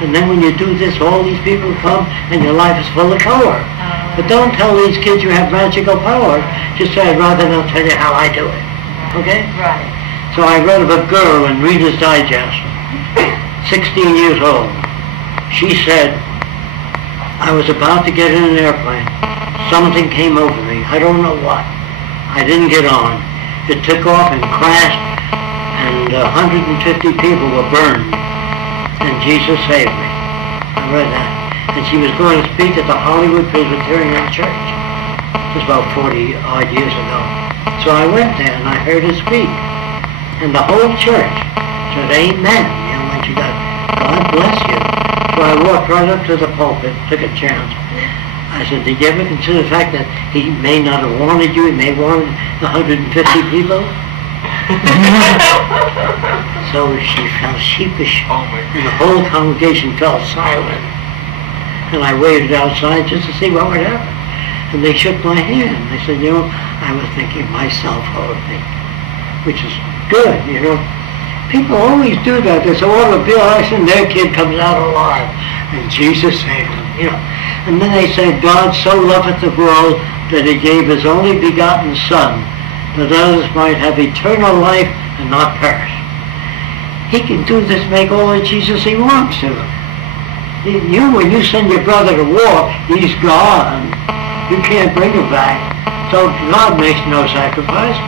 And then when you do this, all these people come and your life is full of color. But don't tell these kids you have magical power. Just say, I'd rather not tell you how I do it. Okay? Right. So I read of a girl in Reader's Digest, 16 years old. She said, I was about to get in an airplane. Something came over me. I don't know what. I didn't get on. It took off and crashed, and 150 people were burned. And Jesus saved me. I read that. And she was going to speak at the Hollywood Presbyterian Church. It was about 40 odd years ago. So I went there and I heard her speak. And the whole church said, amen. You know, when she got, God bless you. So I walked right up to the pulpit, took a chance. I said, did you ever consider the fact that he may not have wanted you, he may have wanted the 150 people? So she felt sheepish, and the whole congregation fell silent. And I waited outside just to see what would happen. And they shook my hand. They said, you know, I was thinking myself only, which is good, you know. People always do that. They say, oh, the Bill Ashton, their kid comes out alive. And Jesus saved them, you know. And then they say, God so loveth the world that he gave his only begotten Son, that others might have eternal life and not perish. He can do this, make all the Jesus he wants to. When you send your brother to war, he's gone. You can't bring him back. So God makes no sacrifice.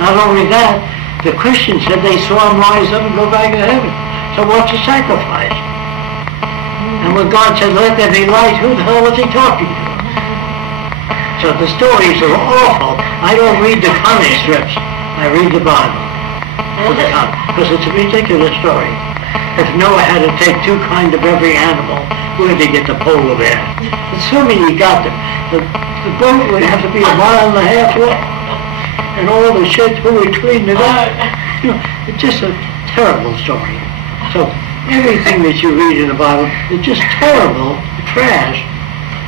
Not only that, the Christians said they saw him rise up and go back to heaven. So what's a sacrifice? And when God said, let there be light, who the hell was he talking to? So the stories are awful. I don't read the comic strips. I read the Bible. Because it's a ridiculous story. If Noah had to take 2 kinds of every animal, where did he get the polar bear? Assuming he got them, the boat would have to be 1.5 miles long, and all the shit who would clean it up. You know, it's just a terrible story. So everything that you read in the Bible is just terrible, trash.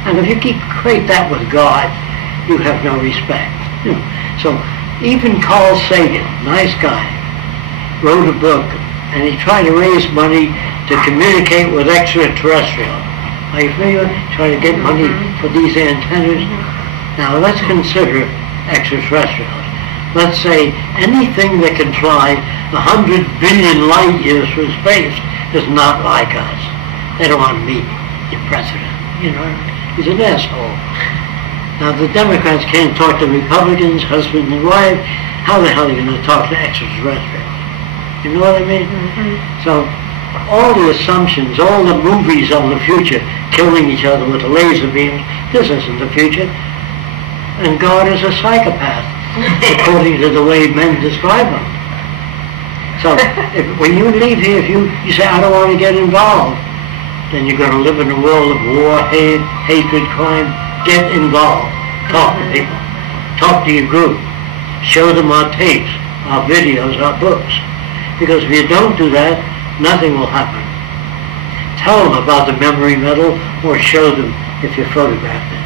And if you equate that with God, you have no respect. You know, so even Carl Sagan, nice guy, wrote a book, and he tried to raise money to communicate with extraterrestrials. Are you familiar? Trying to get money for these antennas. Now let's consider extraterrestrials. Let's say anything that can fly 100 billion light years through space is not like us. They don't want to meet your president. You know, he's an asshole. Now the Democrats can't talk to Republicans, husband and wife. How the hell are you going to talk to extraterrestrials? You know what I mean? So all the assumptions, all the movies on the future, killing each other with laser beams, this isn't the future. And God is a psychopath, according to the way men describe him. So when you leave here, if you say, I don't want to get involved, then you're going to live in a world of war, hate, hatred, crime. Get involved. Talk to people. Talk to your group. Show them our tapes, our videos, our books. Because if you don't do that, nothing will happen. Tell them about the memory medal, or show them if you photograph it.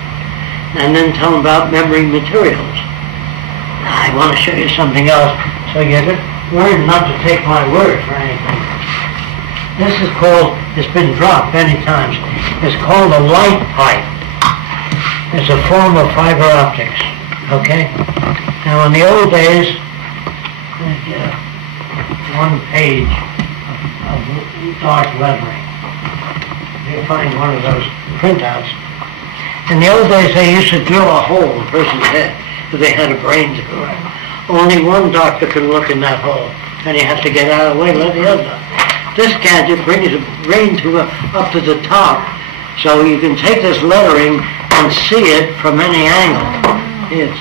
And then tell them about memory materials. I want to show you something else, so you learn not to take my word for anything. This is called, it's been dropped many times, it's called a light pipe. It's a form of fiber optics, okay? Now in the old days, let's get one page of dark lettering. You'll find one of those printouts. In the old days, they used to drill a hole in a person's head if they had a brain tumor. Only one doctor could look in that hole, and you have to get out of the way and let the other. This gadget brings the brain tumor up to the top, so you can take this lettering and see it from any angle. It's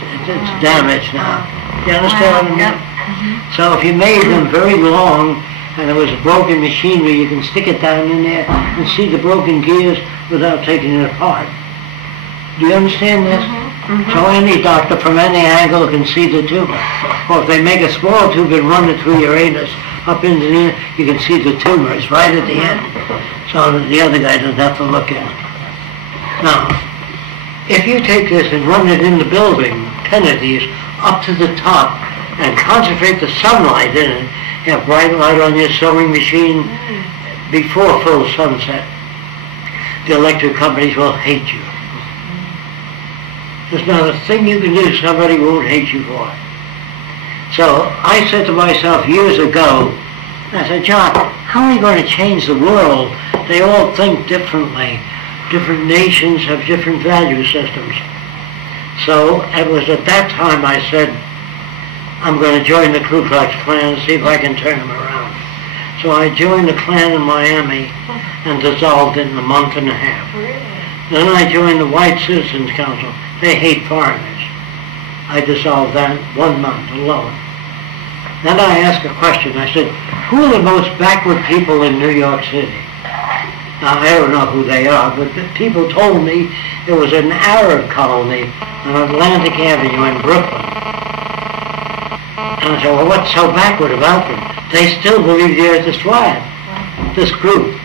damaged now. You understand what I mean? So if you made them very long, and there was a broken machinery, you can stick it down in there and see the broken gears without taking it apart. Do you understand this? So any doctor from any angle can see the tumor. Or if they make a small tube and run it through your anus up into the end, you can see the tumor. It's right at the end. So that the other guy doesn't have to look in it. Now, if you take this and run it in the building, 10 of these, up to the top, and concentrate the sunlight in it, you have bright light on your sewing machine, before full sunset, the electric companies will hate you. There's not a thing you can do somebody won't hate you for. So I said to myself years ago, I said, Jacques, how are we going to change the world? They all think differently. Different nations have different value systems. So it was at that time I said, I'm going to join the Ku Klux Klan and see if I can turn them around. So I joined the Klan in Miami and dissolved it in a month and a half. Then I joined the White Citizens Council. They hate foreigners. I dissolved that 1 month alone. Then I asked a question. I said, who are the most backward people in New York City? Now, I don't know who they are, but people told me there was an Arab colony on Atlantic Avenue in Brooklyn. And I said, well, what's so backward about them? They still believe the earth is flat, this group.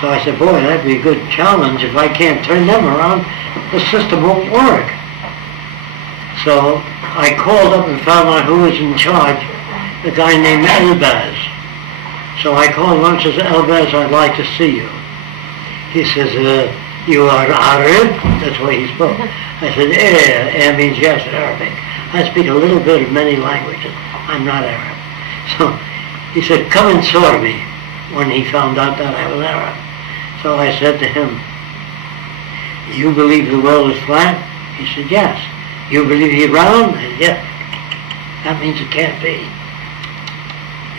So I said, boy, that'd be a good challenge. If I can't turn them around, the system won't work. So I called up and found out who was in charge, a guy named Elbaz. So I called once and said, Elbaz, I'd like to see you. He says, you are Arab? That's the way he spoke. I said, means yes in Arabic. I speak a little bit of many languages. I'm not Arab. So he said, come and saw me, when he found out that I was Arab. So I said to him, you believe the world is flat? He said, yes. You believe you're round? I said, yes. That means it can't be.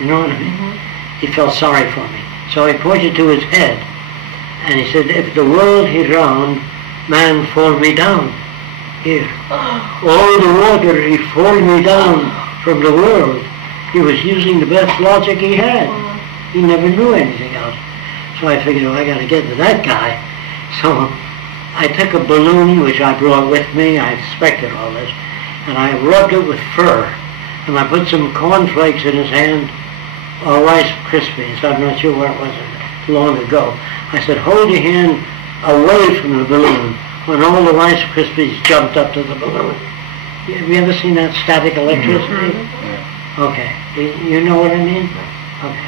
You know what I mean? Mm-hmm. He felt sorry for me. So I pointed to his head, and he said, if the world is round, man fall me down. Here. All the water, he fall me down from the world. He was using the best logic he had. He never knew anything else. So I figured, well, I got to get to that guy. So I took a balloon, which I brought with me. I expected all this. And I rubbed it with fur. And I put some cornflakes in his hand, or Rice Krispies. I'm not sure where it was long ago. I said, hold your hand away from the balloon. When all the Rice Krispies jumped up to the balloon. Have you ever seen that static electricity? Mm-hmm. Okay. You know what I mean? Okay.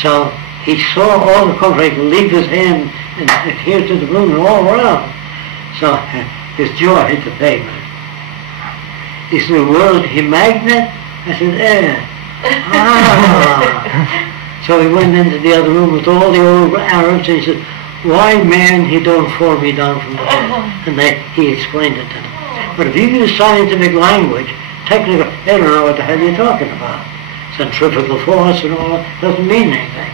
So he saw all the cornflakes leave his hand and adhere to the balloon and all around. So his jaw hit the pavement. He said, the world he magnet? I said, So he went into the other room with all the old Arabs and he said, why man he don't fall me down from the head? And he explained it to them. But if you use scientific language, technical, they don't know what the hell you're talking about. Centrifugal force and all that doesn't mean anything.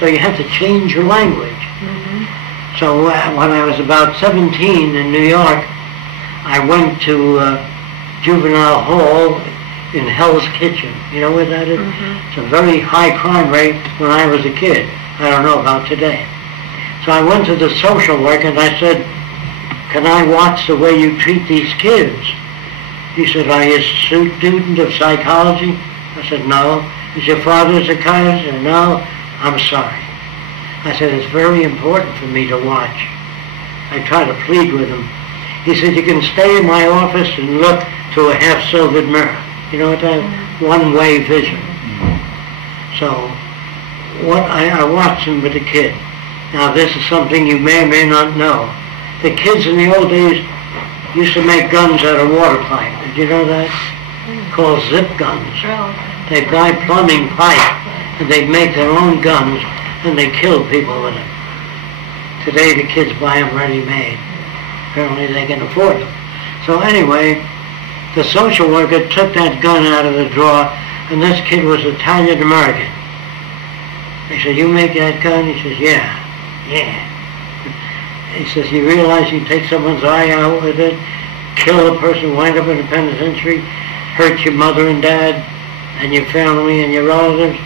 So you have to change your language. Mm-hmm. So when I was about 17 in New York, I went to Juvenile Hall in Hell's Kitchen. You know where that is? Mm-hmm. It's a very high crime rate when I was a kid. I don't know about today. So I went to the social worker and I said, can I watch the way you treat these kids? He said, are you a student of psychology? I said, no. Is your father a psychiatrist? I said, no. I'm sorry. I said, it's very important for me to watch. I tried to plead with him. He said, you can stay in my office and look to a half-silvered mirror. You know what that is? One-way vision. So I watched him with the kid. Now this is something you may or may not know. The kids in the old days used to make guns out of water pipe. Did you know that? Called zip guns. They'd buy plumbing pipe and they'd make their own guns and they killed people with it. Today the kids buy them ready-made. Apparently they can afford them. So anyway, the social worker took that gun out of the drawer and this kid was Italian-American. He said, you make that gun? He says, yeah. He says, you realize you take someone's eye out with it, kill a person, wind up in a penitentiary, hurt your mother and dad, and your family and your relatives?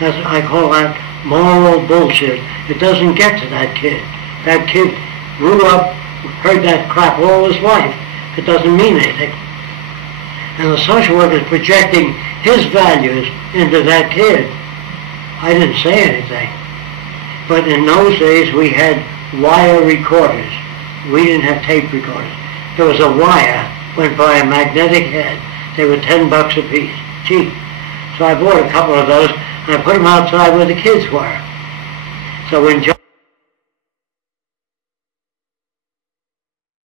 I call that moral bullshit. It doesn't get to that kid. That kid grew up, heard that crap all his life. It doesn't mean anything. And the social worker is projecting his values into that kid. I didn't say anything. But in those days we had wire recorders. We didn't have tape recorders. There was a wire, went by a magnetic head. They were $10 a piece, cheap. So I bought a couple of those and I put them outside where the kids were. So when John